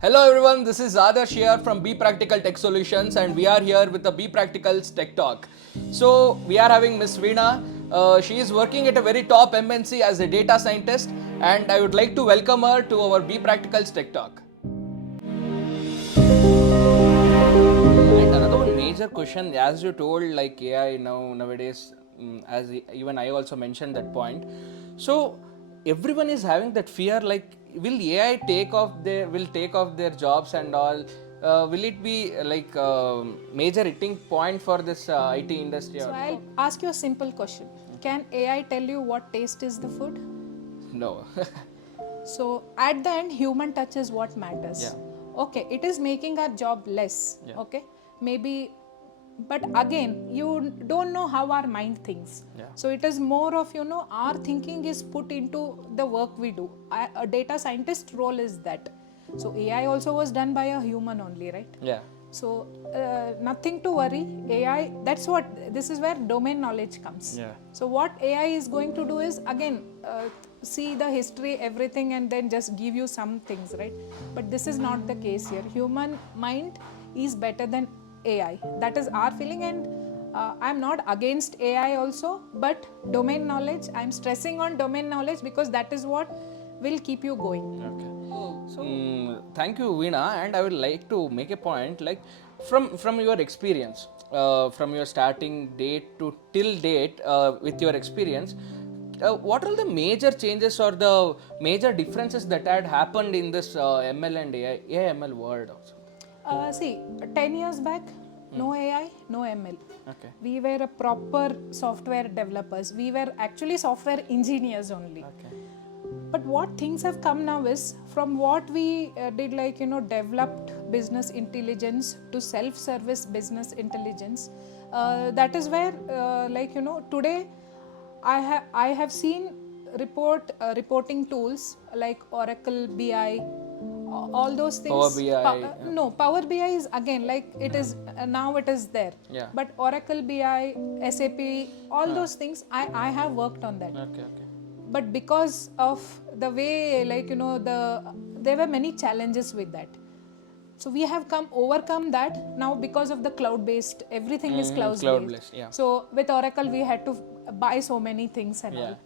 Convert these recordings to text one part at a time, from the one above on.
Hello everyone, this is Adarsh here from Bepractical Tech Solutions and we are here with the Bepractical's Tech Talk. So we are having Miss Veena. She is working at a very top MNC as a data scientist and I would like to welcome her to our Bepractical's Tech Talk. And another one major question, as you told, like AI nowadays, even I also mentioned that point. So everyone is having that fear, like will AI take off their jobs and all? Will it be like major hitting point for this IT industry? So I'll ask you a simple question. Can AI tell you what taste is the food? No. So at the end, human touch is what matters. Yeah. Okay, it is making our job less. Yeah. Okay, maybe, but again, you don't know how our mind thinks. Yeah. So it is more of our thinking is put into the work we do. A data scientist role is that. So AI also was done by a human only, right? Yeah. So nothing to worry. AI, that's what, this is where domain knowledge comes. Yeah. So what AI is going to do is again see the history, everything, and then just give you some things, right? But this is not the case here. Human mind is better than AI. That is our feeling, and I'm not against AI also, but domain knowledge, I'm stressing on domain knowledge because that is what will keep you going. Okay. Thank you, Veena. And I would like to make a point, like from your experience, from your starting date to till date, with your experience, what are the major changes or the major differences that had happened in this ML and AI world also? See, 10 years back, no AI, no ML. Okay. We were a proper software developers. We were actually software engineers only. Okay. But what things have come now is from what we did, like, developed business intelligence to self-service business intelligence. That is where, today I have seen reporting tools like Oracle BI, all those Power things. BI. No, Power BI is again like it is now it is there. Yeah. But Oracle BI, SAP, all those things, I have worked on that. Okay. Okay. But because of the way, there were many challenges with that. So we have overcome that now because of the cloud based, everything is cloud Cloud based. blast. Yeah. So with Oracle we had to buy so many things and Yeah. all.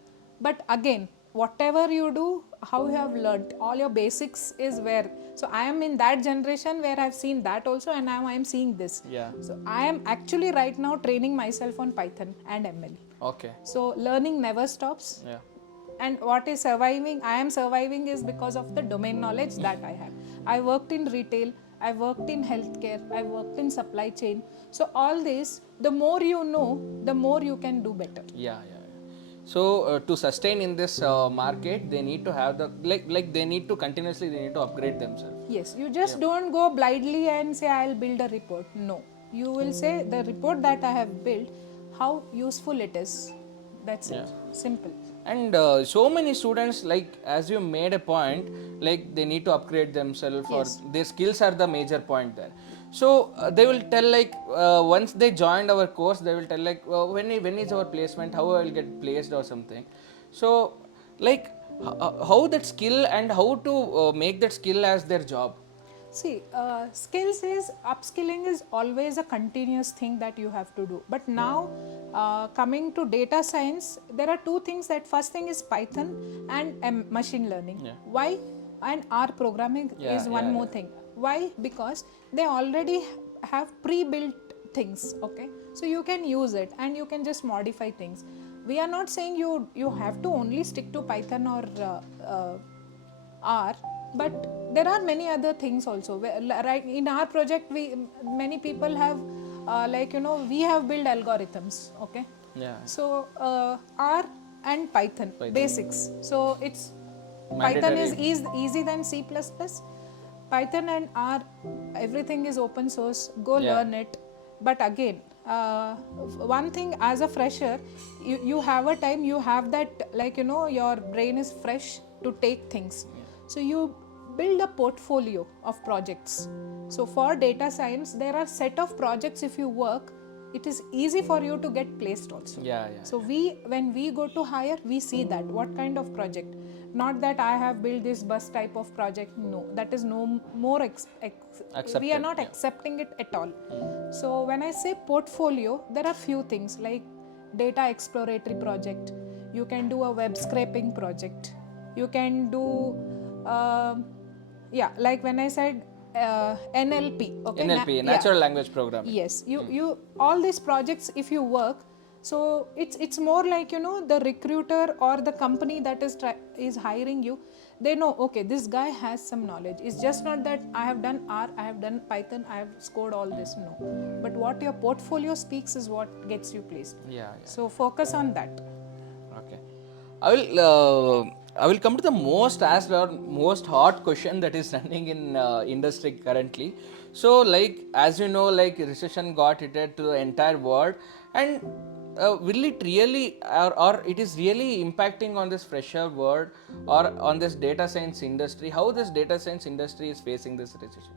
But again, whatever you do, how you have learnt, all your basics is where. So I am in that generation where I've seen that also, and now I am seeing this. Yeah. So I am actually right now training myself on Python and ML. Okay. So learning never stops. Yeah. And what is surviving, I am surviving is because of the domain knowledge that I have. I worked in retail, I worked in healthcare, I worked in supply chain. So all this, the more you know, the more you can do better. Yeah, yeah, yeah. So to sustain in this market, they need to have the like they need to continuously they need to upgrade themselves. Yes, you just don't go blindly and say I'll build a report. No, you will say the report that I have built, how useful it is. That's it. Simple. And so many students, like as you made a point, like they need to upgrade themselves or Yes. their skills are the major point there. So they will tell like once they joined our course, they will tell like when is our placement, how I will get placed or something. So like how that skill and how to make that skill as their job. See, skills is upskilling is always a continuous thing that you have to do. But now, coming to data science, there are two things. That first thing is Python and machine learning. Yeah. Why? And R programming is one more thing. Why? Because they already have pre-built things. Okay, so you can use it and you can just modify things. We are not saying you have to only stick to Python or R, but there are many other things also. Right in our project, we many people have we have built algorithms. Okay, Yeah. so R and Python, basics. So it's Python is Mandatory. easy than C++. Python and R, everything is open source. Go Yeah. learn it. But again, one thing as a fresher, you have a time, you have that, your brain is fresh to take things. So you build a portfolio of projects. So for data science, there are set of projects. If you work, it is easy for you to get placed also. Yeah, yeah. So when we go to hire, we see that what kind of project. Not that I have built this bus type of project. No, that is no more we are Accepted, not yeah. accepting it at all. So when I say portfolio, there are few things like data exploratory project. You can do a web scraping project. You can do, like when I said NLP. Okay, NLP, natural language programming. yes, you all these projects if you work, so it's more like, you know, the recruiter or the company that is hiring you, they know, okay, this guy has some knowledge. It's just not that I have done R, I have done Python, I have scored all this. No, but what your portfolio speaks is what gets you placed. Yeah, So focus on that. okay. I will come to the most asked or most hot question that is running in industry currently. So, like as you know, like recession got hit to the entire world, and will it really, or it is really impacting on this fresher world or on this data science industry? How this data science industry is facing this recession?